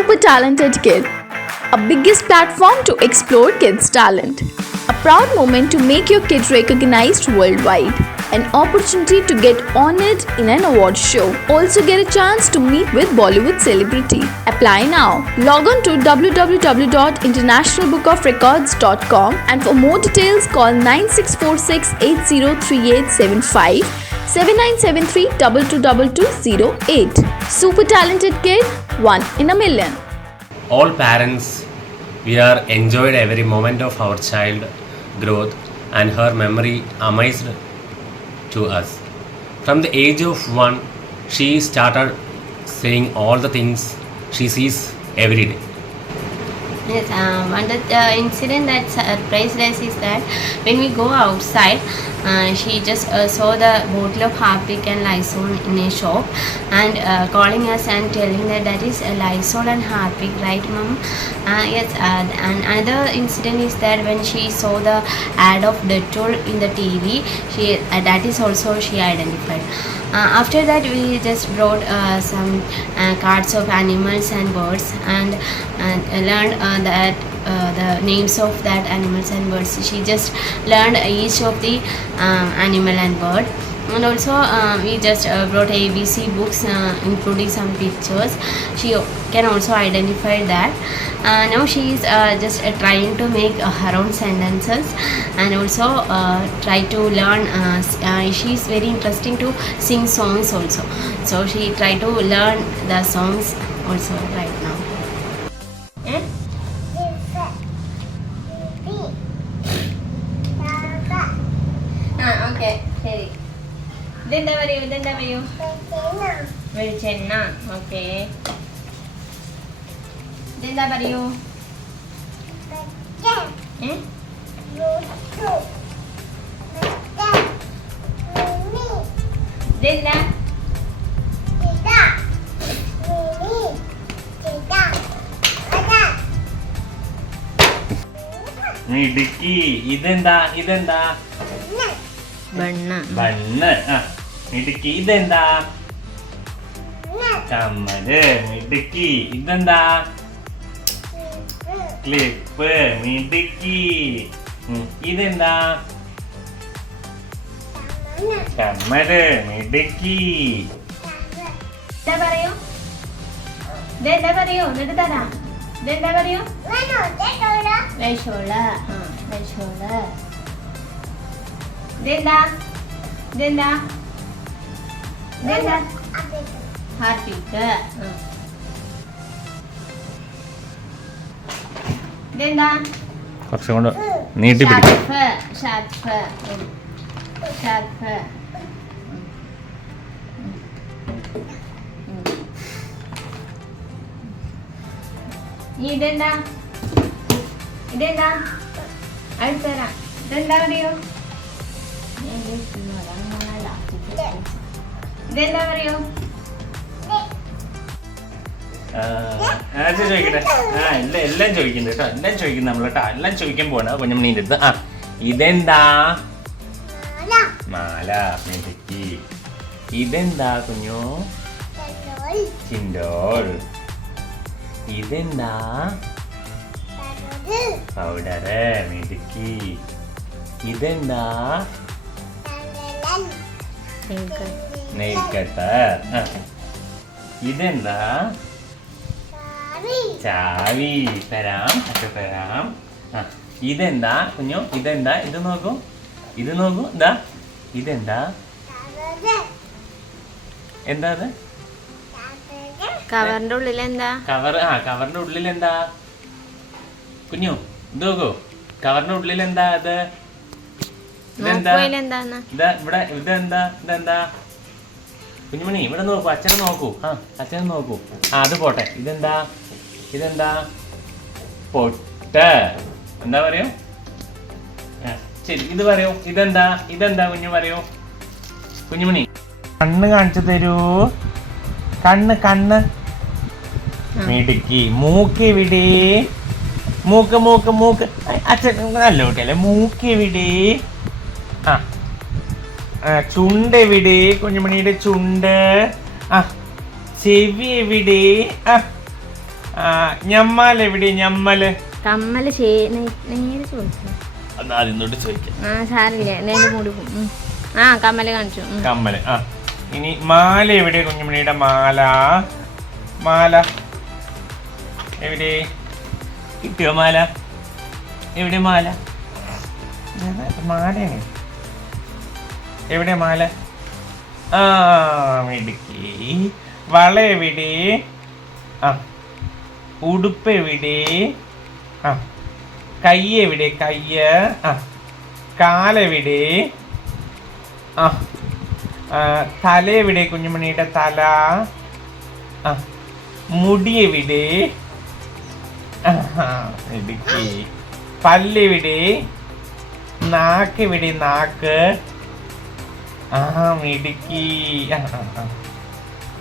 Super Talented Kid, a biggest platform to explore kids' talent. A proud moment to make your kid recognized worldwide. An opportunity to get honored in an award show. Also get a chance to meet with Bollywood celebrity. Apply now. Log on to www.internationalbookofrecords.com and for more details call 9646 803875 7973 222208. Super Talented Kid, one in a million. All parents, we are enjoyed every moment of our child growth and her memory amazed to us. From the age of 1, she started saying all the things she sees every day. Yes, one incident that surprised us is that when we go outside, she just saw the bottle of Harpic and Lysol in a shop and calling us and telling that is Lysol and Harpic, right, Mom? Yes, and another incident is that when she saw the ad of Dettol in the TV, that is also she identified. After that, we just brought some cards of animals and birds and learned that the names of that animals and birds. She just learned each of the animal and bird. And also we just brought ABC books including some pictures. She can also identify that. Now she is just trying to make her own sentences and also try to learn. She is very interesting to sing songs also. So she try to learn the songs also right now. Okay, ശരി. ഇതെന്താ പറയൂ വെളിച്ചെണ്ണ. Okay, ഇതെന്താ പറയൂ? ഇതെന്താ? ഇടുക്കി. ഇതെന്താ? Bun. മിടുക്കി. ഇതെന്താ? കമ്മല്. മിടുക്കി. ഇതെന്താ? ക്ലിപ്പ്. മിടുക്കി. ഇതെന്താ? കമ്മല്. മിടുക്കി. പറയൂ. ഇതെന്താ പറയൂ? എന്നിട്ട് തരാം. ഇതെന്താ പറയൂ? വിഷോള. വിഷോള. ഇതെന്താ? ഹാർപ്പിക്ക്. ഇതെന്താ? കുറച്ചും കൂടെ നീട്ടി പിടിക്കും. ഷാർപ്പ്. ഇതെന്താ? അടുത്ത് തരാം. ഇതെന്താ പറയൂ? ഇതെന്താ പറയൂ? ചോദിക്കട്ടെ. എല്ലാം ചോദിക്കുന്നുണ്ട് കേട്ടോ. എല്ലാം ചോദിക്കുന്നു നമ്മൾ കേട്ടോ. എല്ലാം ചോദിക്കാൻ പോണ കുഞ്ഞമ്മണീൻ്റെ അടുത്ത്. ഇതെന്താ? മാല. മിടുക്കി. ഇതെന്താ കുഞ്ഞു? ചിൻഡോൾ. ഇതെന്താ? പൗഡറ്. മിടുക്കി. ഇതെന്താ? Nail cutter. ഇതെന്താ? ചാവി. തരാം. ഇതെന്താ കുഞ്ഞു? ഇതെന്താ? ഇത് നോക്കൂ. ഇതാ. ഇതെന്താ? എന്താ അത്? കവറിന്റെ ഉള്ളിൽ എന്താ? കവറിന്റെ ഉള്ളിൽ എന്താ കുഞ്ഞു? ഇത് നോക്കൂ. കവറിന്റെ ഉള്ളിൽ എന്താ അത്? ഇതെന്താ? ഇവിടെ ഇതെന്താ കുഞ്ഞുമണി? ഇവിടെ നോക്കൂ. അച്ഛനെ നോക്കൂ. അത് പോട്ടെ. ഇതെന്താ? പൊട്ട്. എന്താ പറയൂ? ശരി, ഇത് പറയൂ. ഇതെന്താ കുഞ്ഞു പറയൂ? കുഞ്ഞുമണി കണ്ണ് കാണിച്ചു തരൂ. കണ്ണ്. മിടുക്കി. മൂക്ക് എവിടെ? മൂക്ക്. അച്ഛൻ നല്ല കുട്ടിയല്ലേ. മൂക്ക് എവിടെ? ചുണ്ട് എവിടെ? കുഞ്ഞുമണിയുടെ ചുണ്ട്. ചെവി എവിടെ? ഞമ്മൽ എവിടെ? ഞമ്മല് കമ്മല് നേരെ ചോദിച്ചു. ആദ്യം തൊട്ട് ചോദിക്കാം. സാറില്ല നേരെ മൂടി പോകും. കമ്മല് കാണിച്ചു. കമ്മല്. ഇനി മാല എവിടെ കുഞ്ഞുമണിയുടെ? മാല മാല എവിടെ? കിട്ടിയോ മാല? എവിടെ മാല? മാലയാണ് എവിടെ മാല? മിടുക്കി. വള എവിടെ? ഉടുപ്പ് എവിടെ? കൈ എവിടെ? കയ്യ്. കാലെവിടെ? തല എവിടെ കുഞ്ഞുമണിയുടെ? തല. മുടി എവിടെ? മിടുക്കി. പല്ലെവിടെ? നാക്ക് എവിടെ? നാക്ക്. മിടുക്കി.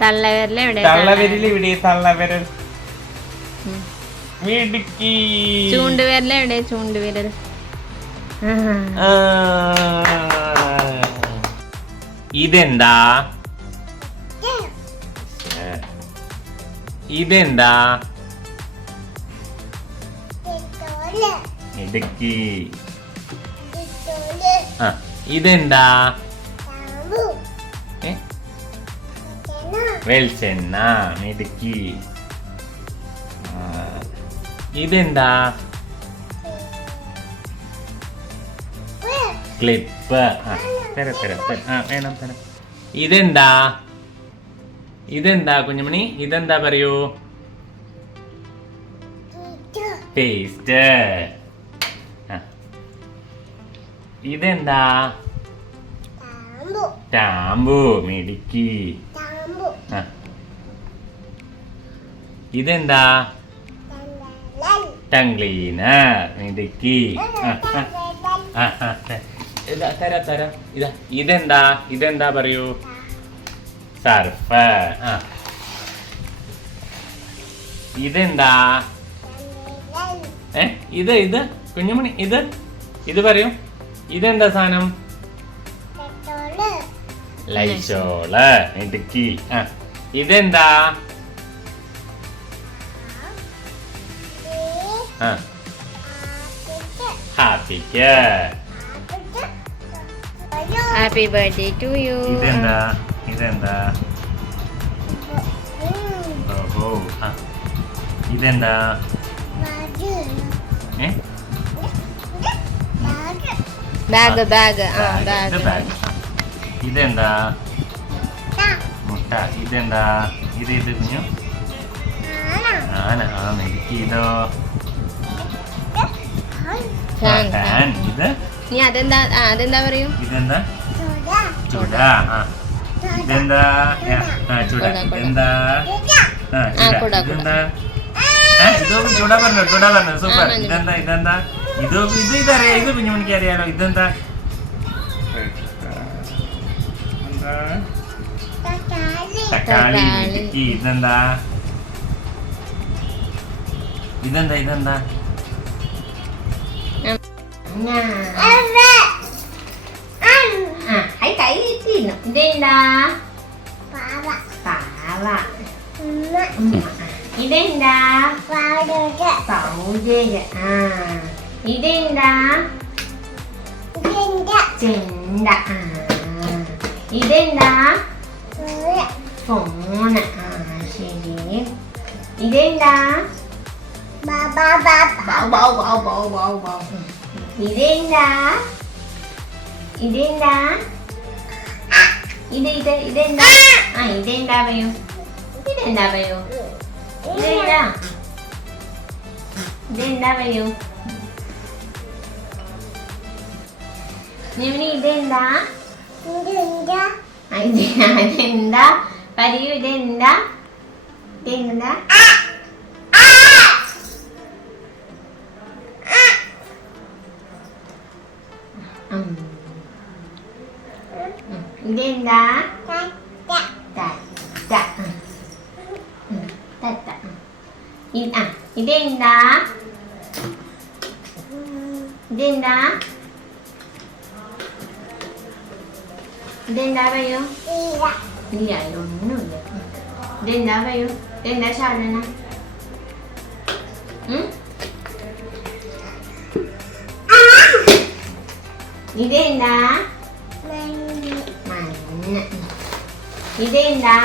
തള്ളവിരലെവിടെ? തള്ളവിരൽ. മിടുക്കി. ചൂണ്ടുവിരലെവിടെ? ചൂണ്ടുവിരൽ. ഇതെന്താ? ഇതെന്താ? മിടുക്കി. ഇതെന്താ? വെളിച്ചെണ്ണ. മിടുക്കി. ഇതെന്താ? ക്ലിപ്പ്. വേണം തരാം. ഇതെന്താ? ഇതെന്താ കുഞ്ഞുമണി? ഇതെന്താ പറയൂ? പേസ്റ്റ്. ഇതെന്താ? ടാമ്പു. മിടുക്കി. ഇതെന്താ? Tongue cleaner. മിടുക്കി. തരാം. ഇതെന്താ? ഇതെന്താ പറയൂ? സർഫ്. ഇതെന്താ? ഇത് കുഞ്ഞുമണി ഇത് പറയൂ. ഇതെന്താ സാധനം? ലൈസോള്. മിടുക്കി. ഇതെന്താ? ഹാപ്പിക്ക്. Happy birthday to you. ഇതെന്താ? ഇതെന്താ? ഓഹോ. ഇതെന്താ? ബാഗ്. ബാഗ്. ഇതെന്താ? മുട്ട. ഇതെന്താ? ഇത് കുഞ്ഞു ആന. മിടുക്കി. ഇതോ? ഫാൻ. ഇത് നീ അതെന്താ പറയൂ? ഇതെന്താ? ചുട. ഇതെന്താ? ചുട. ഇതെന്താ? ഇതെന്താ? ഇതൊക്കെ ചുട പറഞ്ഞു. സൂപ്പർ. ഇതെന്താ? ഇതറിയാം. ഇത് കുഞ്ഞുമണിക്ക് അറിയാലോ. ഇതെന്താ? തക്കാളി. മിടുക്കി. ഇതെന്താ? ഇതെന്താ? ഇതെന്താ? ഇതെന്താ? പൗഡർ. ഇതെന്താ? ചെണ്ട. ഇതെന്താ? ഫോണ്. ശരി. ഇതെന്താ? ഇതെന്താ? ഇതെന്താ? ഇതെന്താ? ഇതെന്താ പറയൂ? ഇതെന്താ പറയൂ? ഇതെന്താ പറയൂ? നിമിനി ഇതെന്താ? ഇതെന്താ പറയൂ? ഇതെന്താ? ഇതെന്താ? ഇതെന്താ? ഇതെന്താ പറയൂ? ഇല്ല, ഒന്നുമില്ല. ഇതെന്താ പറയൂ? ഇതെന്താ സാധനം? ഇതെന്താ? മണ്ണ്. ഇതെന്താ?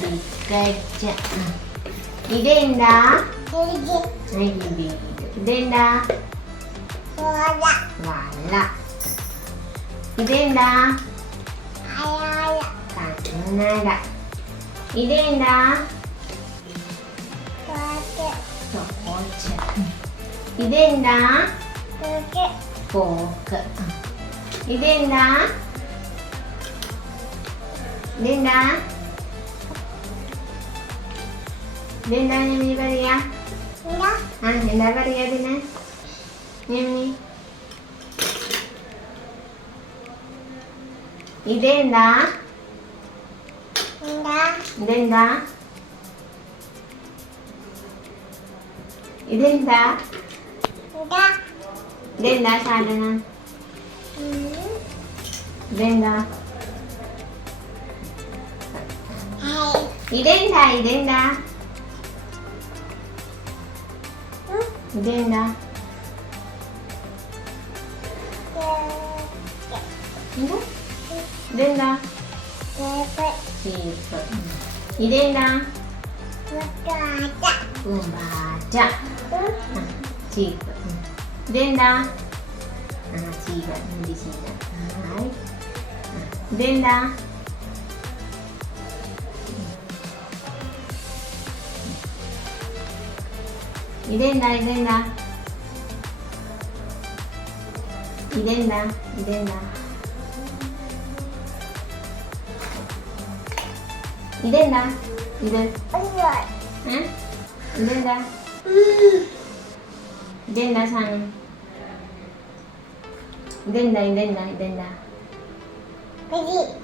ബിസ്ക്കറ്റ്. ഇതെന്താ? ഇതെന്താ? വള. ഇതെന്താ? കണ്ണട. ഇതെന്താ? ടോർച്ച്. ഇതെന്താ? പോക്ക്. ഇതെന്താ? ഇതെന്താ? ഇതെന്താ ഞമ്മി പറയാ? എന്താ പറയാ ഇതിന് ഞമ്മി? ഇതെന്താ? ഇതെന്താ? ഇതെന്താ? ഇതെന്താ സാധനം? ഇതെന്താ? ഇതെന്താ? ഇതെന്താ? ഇതെന്താ? ഇതെന്താ? ചീപ്പ്. ഇതെന്താ? പൂമ്പാറ്റ. ചീപ്പ്. ഇതെന്താ? ചീര. ചീര. ഇതെന്താ? ഇതെന്താ? ഇതെന്താ? ഇതെന്താ? ഇതെന്താ? ഇതെന്താ? ഇത് ഇതെന്താ? ഇതെന്താ സാധനം? ഇതെന്താ? ഇതെന്താ? ഇതെന്താ?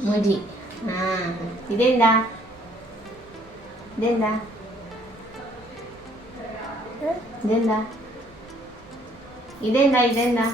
മുടി. ഇതെന്താ? ഇതെന്താ? ഇതെന്താ? ഇതെന്താ? ഇതെന്താ?